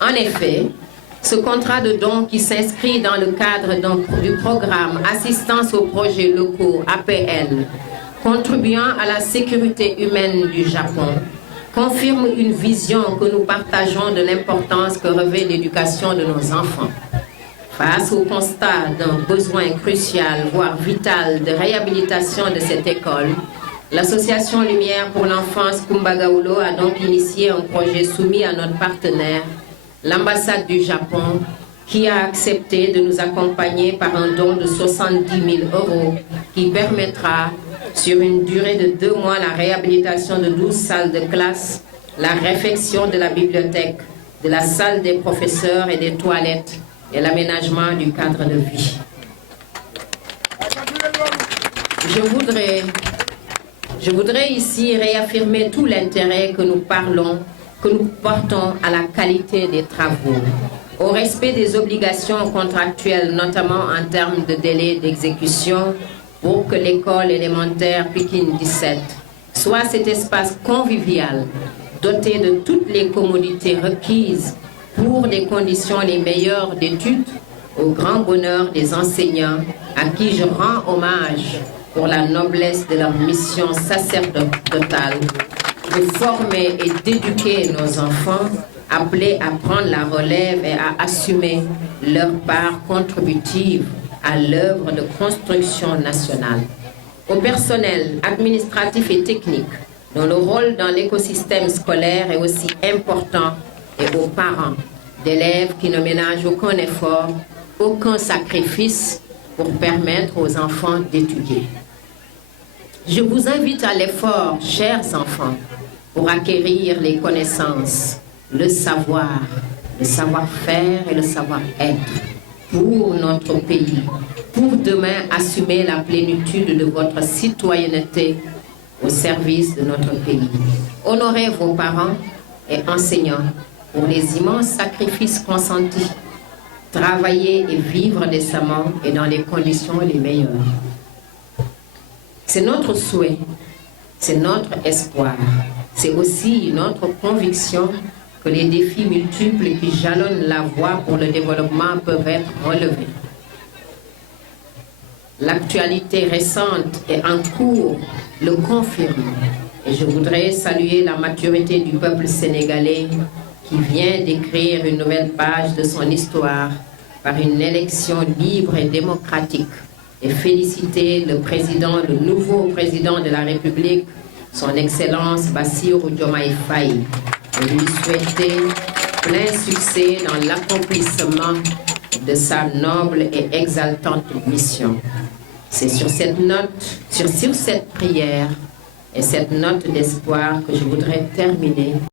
En effet, ce contrat de don qui s'inscrit dans le cadre du programme Assistance aux projets locaux APL, contribuant à la sécurité humaine du Japon, confirme une vision que nous partageons de l'importance que revêt l'éducation de nos enfants. Face au constat d'un besoin crucial, voire vital, de réhabilitation de cette école, l'association Lumière pour l'enfance Kumbagaulo a donc initié un projet soumis à notre partenaire, l'ambassade du Japon, qui a accepté de nous accompagner par un don de 70 000 € qui permettra, sur une durée de 2 mois, la réhabilitation de 12 salles de classe, la réfection de la bibliothèque, de la salle des professeurs et des toilettes et l'aménagement du cadre de vie. Je voudrais ici réaffirmer tout l'intérêt que nous portons à la qualité des travaux, au respect des obligations contractuelles, notamment en termes de délai d'exécution, pour que l'école élémentaire Pikine 17 soit cet espace convivial, doté de toutes les commodités requises pour des conditions les meilleures d'études, au grand bonheur des enseignants à qui je rends hommage pour la noblesse de leur mission sacerdotale de former et d'éduquer nos enfants appelés à prendre la relève et à assumer leur part contributive à l'œuvre de construction nationale. Au personnel administratif et technique, dont le rôle dans l'écosystème scolaire est aussi important, et aux parents d'élèves qui ne ménagent aucun effort, aucun sacrifice pour permettre aux enfants d'étudier. Je vous invite à l'effort, chers enfants, pour acquérir les connaissances, le savoir-faire et le savoir-être pour notre pays, pour demain assumer la plénitude de votre citoyenneté au service de notre pays. Honorez vos parents et enseignants pour les immenses sacrifices consentis. Travailler et vivre décemment et dans les conditions les meilleures. C'est notre souhait, c'est notre espoir, c'est aussi notre conviction que les défis multiples qui jalonnent la voie pour le développement peuvent être relevés. L'actualité récente et en cours le confirme et je voudrais saluer la maturité du peuple sénégalais qui vient d'écrire une nouvelle page de son histoire par une élection libre et démocratique et féliciter le nouveau président de la République, son Excellence Bassirou Diomaye Faye, et lui souhaiter plein succès dans l'accomplissement de sa noble et exaltante mission. C'est sur cette prière et cette note d'espoir que je voudrais terminer